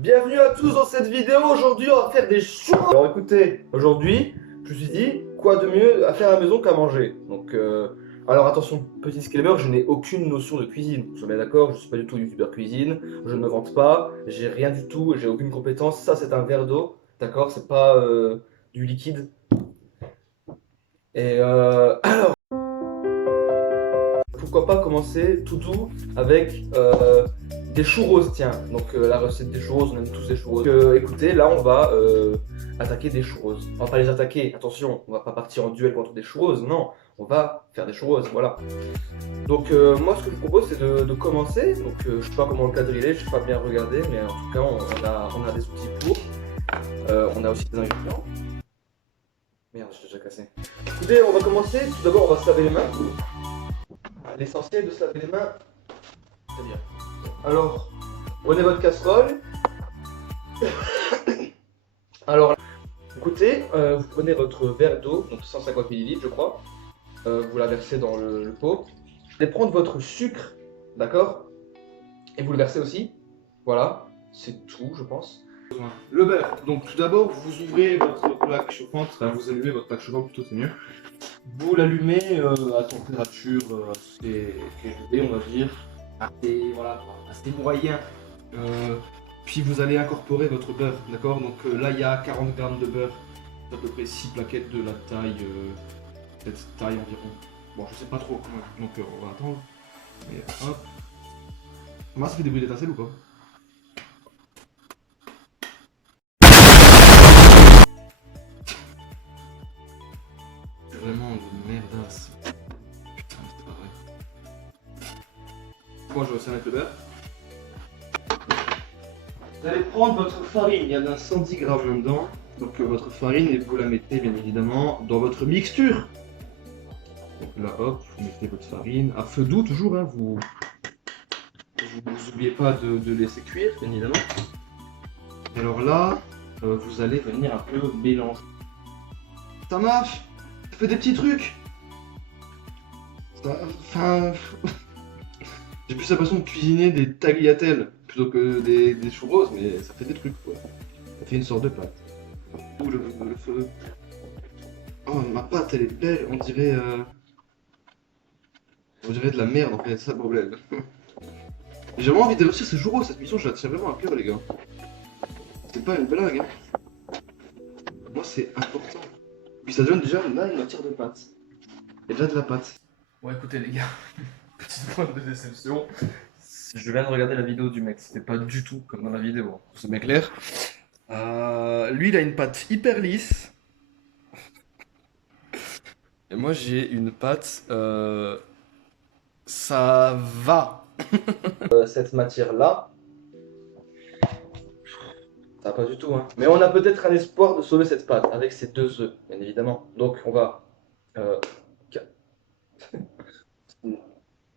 Bienvenue à tous dans cette vidéo. Aujourd'hui, on va faire des churros. Alors écoutez, aujourd'hui, je me suis dit, quoi de mieux à faire à la maison qu'à manger. Alors attention, petit disclaimer, je n'ai aucune notion de cuisine. Je suis bien d'accord, je ne suis pas du tout youtubeur cuisine, je ne me vante pas, j'ai rien du tout, j'ai aucune compétence. Ça, c'est un verre d'eau, d'accord? C'est pas du liquide. Et pourquoi pas commencer tout doux avec des churros, tiens. La recette des churros, on aime tous les churros. Écoutez, là on va attaquer des churros. On va pas les attaquer, attention, on va pas partir en duel contre des churros, non. On va faire des churros, voilà. Moi ce que je vous propose c'est de commencer. Je sais pas comment le cadre il est, je sais pas bien regarder, mais en tout cas on a des outils pour. On a aussi des ingrédients. Merde, je l'ai déjà cassé. Écoutez, on va commencer. Tout d'abord on va se laver les mains. L'essentiel de se laver les mains, c'est bien. Alors, prenez votre casserole. Alors, écoutez, vous prenez votre verre d'eau, donc 150 ml je crois. Vous la versez dans le pot. Vous allez prendre votre sucre, d'accord? Et vous le versez aussi. Voilà, c'est tout, je pense. Le beurre. Donc tout d'abord, vous ouvrez votre plaque chauffante, enfin vous allumez votre plaque chauffante plutôt, c'est mieux. Vous l'allumez à température assez élevée, on va dire, assez moyen. Puis vous allez incorporer votre beurre, d'accord? Là, il y a 40 grammes de beurre, à peu près 6 plaquettes de la taille, cette taille environ. Bon, je sais pas trop, on va attendre. Mais hop. Moi, ça fait des bruits d'étincelles ou pas? Vraiment une merdasse. Putain, c'est pas vrai. Moi, je vais aussi mettre le beurre. Vous allez prendre votre farine, il y en a 110 grammes là-dedans. Votre farine, et vous la mettez bien évidemment dans votre mixture. Donc là, hop, vous mettez votre farine à feu doux toujours, hein, vous n'oubliez pas de laisser cuire, bien évidemment. Et alors là, vous allez venir un peu mélanger. Ça marche, ça fait des petits trucs. Enfin, j'ai plus l'impression de cuisiner des tagliatelles plutôt que des churros, mais ça fait des trucs quoi. Ça fait une sorte de pâte. Ouh, le feu. Oh, ma pâte, elle est belle, on dirait de la merde en fait, c'est ça le problème. J'ai vraiment envie de réussir ce churros, cette mission, je la tiens vraiment à cœur les gars. C'est pas une blague, hein. Moi c'est important. Puis ça donne déjà là une matière de pâte. Il y a déjà de la pâte. Bon écoutez les gars, petite pointe de déception. Je viens de regarder la vidéo du mec, c'était pas du tout comme dans la vidéo. Ce mec clair. Lui il a une pâte hyper lisse. Et moi j'ai une pâte ça va. Cette matière-là, ça va pas du tout, hein. Mais on a peut-être un espoir de sauver cette pâte avec ces 2 œufs, bien évidemment. Donc on va...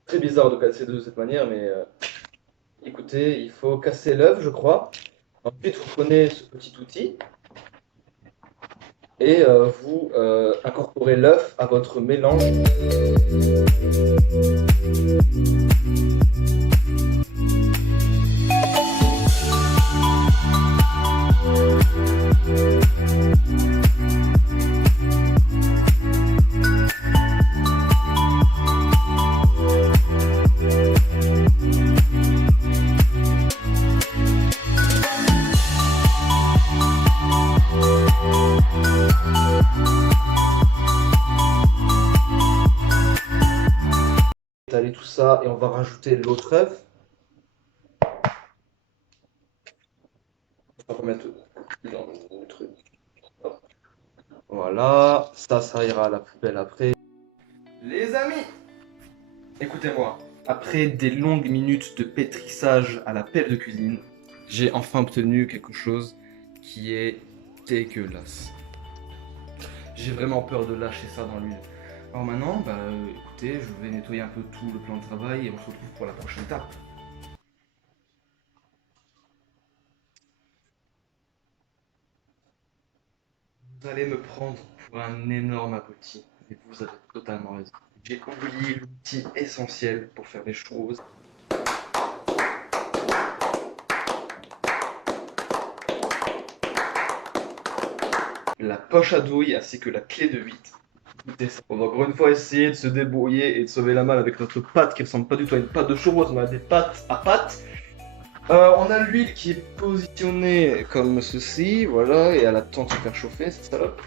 très bizarre de casser 2 œufs de cette manière, mais écoutez, il faut casser l'œuf, je crois. Ensuite, vous prenez ce petit outil et vous incorporez l'œuf à votre mélange. Étaler tout ça et on va rajouter l'autre œuf. On va remettre dans le truc. Voilà, ça ira à la poubelle après. Les amis, écoutez-moi. Après des longues minutes de pétrissage à la pelle de cuisine, j'ai enfin obtenu quelque chose qui est dégueulasse. J'ai vraiment peur de lâcher ça dans l'huile. Alors maintenant, écoutez, je vais nettoyer un peu tout le plan de travail et on se retrouve pour la prochaine étape. Vous allez me prendre pour un énorme abruti, et vous avez totalement raison. J'ai oublié l'outil essentiel pour faire des choses. la poche à douille ainsi que la clé de 8. Écoutez ça. On va encore une fois essayer de se débrouiller et de sauver la malle avec notre pâte qui ressemble pas du tout à une pâte de churros, on a des pâtes à pâte. On a l'huile qui est positionnée comme ceci, voilà, et elle attend de se faire chauffer, cette salope.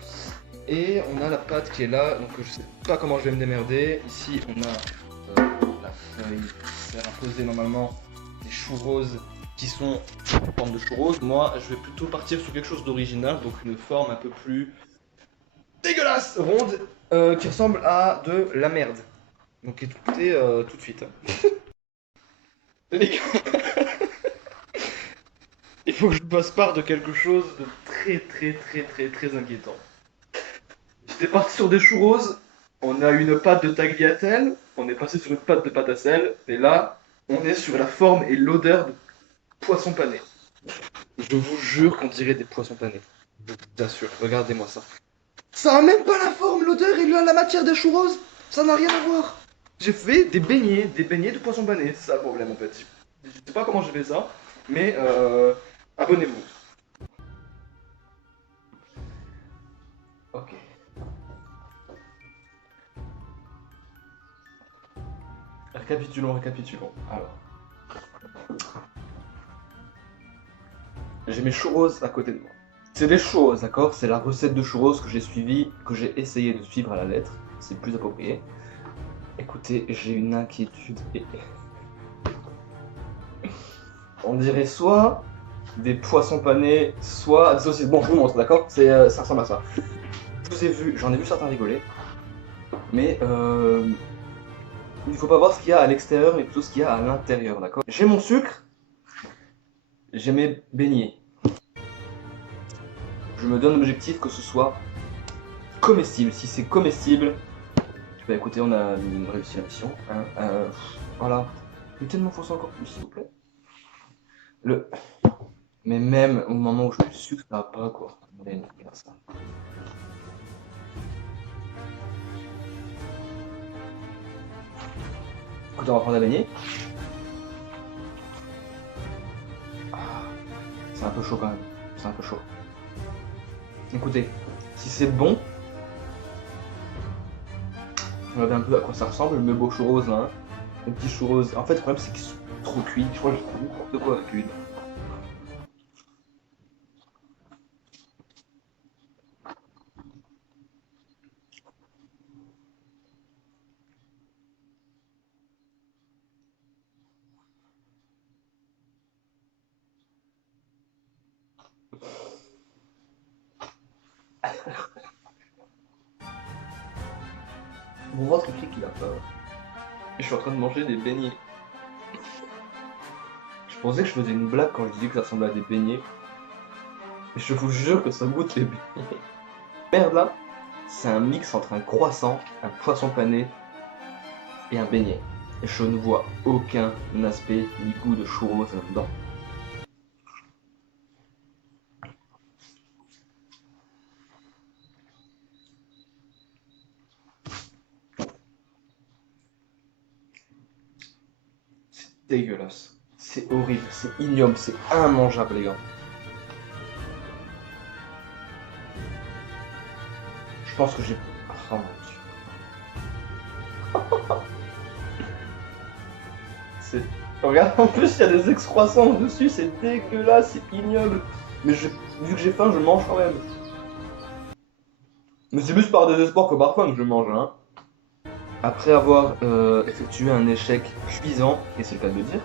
Et on a la pâte qui est là, donc je sais pas comment je vais me démerder. Ici, on a la feuille qui sert à poser normalement des churros qui sont en forme de churros. Moi, je vais plutôt partir sur quelque chose d'original, donc une forme un peu plus dégueulasse, ronde, qui ressemble à de la merde. Donc écoutez tout de suite. Les gars, il faut que je passe part de quelque chose de très inquiétant. J'étais parti sur des churros, on a une pâte de tagliatelle, on est passé sur une pâte de pâte à sel, et là, on est sur la forme et l'odeur de poisson pané. Je vous jure qu'on dirait des poissons panés. Je vous assure, regardez-moi ça. Ça a même pas la forme, l'odeur et la matière des churros. Ça n'a rien à voir. J'ai fait des beignets de poisson pané. C'est ça le problème en fait. Je sais pas comment j'ai fait ça, mais abonnez-vous. Ok. Récapitulons. Alors, j'ai mes churros à côté de moi. C'est des churros, d'accord? C'est la recette de churros que j'ai suivie, que j'ai essayé de suivre à la lettre. C'est le plus approprié. Écoutez, j'ai une inquiétude et on dirait soit des poissons panés, soit des saucisses. Bon, je vous montre, d'accord? Ça ressemble à ça. Je vous ai vu, j'en ai vu certains rigoler, mais il faut pas voir ce qu'il y a à l'extérieur, mais plutôt ce qu'il y a à l'intérieur, d'accord? J'ai mon sucre, j'ai mes beignets. Je me donne l'objectif que ce soit comestible. Si c'est comestible, bah écoutez, on a réussi la mission. Hein, voilà. Mettez de m'enfoncer encore plus, s'il vous plaît. Mais même au moment où je mets le sucre, ça va pas quoi. Regardez ça. Écoutez, on va prendre la beignet. C'est un peu chaud quand même. C'est un peu chaud. Écoutez, si c'est bon, regardez un peu à quoi ça ressemble, le beau churros là. Hein. Le petit churros. En fait, le problème c'est qu'ils sont trop cuits. Je crois que je fais n'importe quoi avec l'huile. Mon ventre crie qu'il a peur. Et je suis en train de manger des beignets. Je pensais que je faisais une blague quand je disais que ça ressemblait à des beignets. Et je vous jure que ça goûte les beignets. Merde là, c'est un mix entre un croissant, un poisson pané et un beignet. Et je ne vois aucun aspect ni goût de churros là-dedans. C'est dégueulasse. C'est horrible, c'est ignoble, c'est immangeable les gars. Je pense que j'ai... Oh mon dieu. C'est... Regarde, en plus il y a des excroissants dessus, c'est dégueulasse, c'est ignoble. Mais vu que j'ai faim, je mange quand même. Mais c'est plus par désespoir que par faim que je mange, hein. Après avoir effectué un échec cuisant, et c'est le cas de le dire,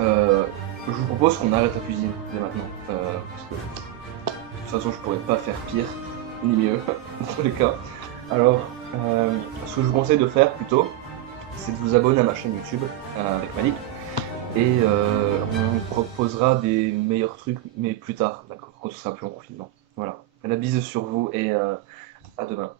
je vous propose qu'on arrête la cuisine dès maintenant. Parce que de toute façon, je pourrais pas faire pire, ni mieux, dans tous les cas. Alors, ce que je vous conseille de faire plutôt, c'est de vous abonner à ma chaîne YouTube avec Malik. Et on proposera des meilleurs trucs, mais plus tard, d'accord, quand ce sera plus en confinement. Voilà. La bise sur vous et à demain.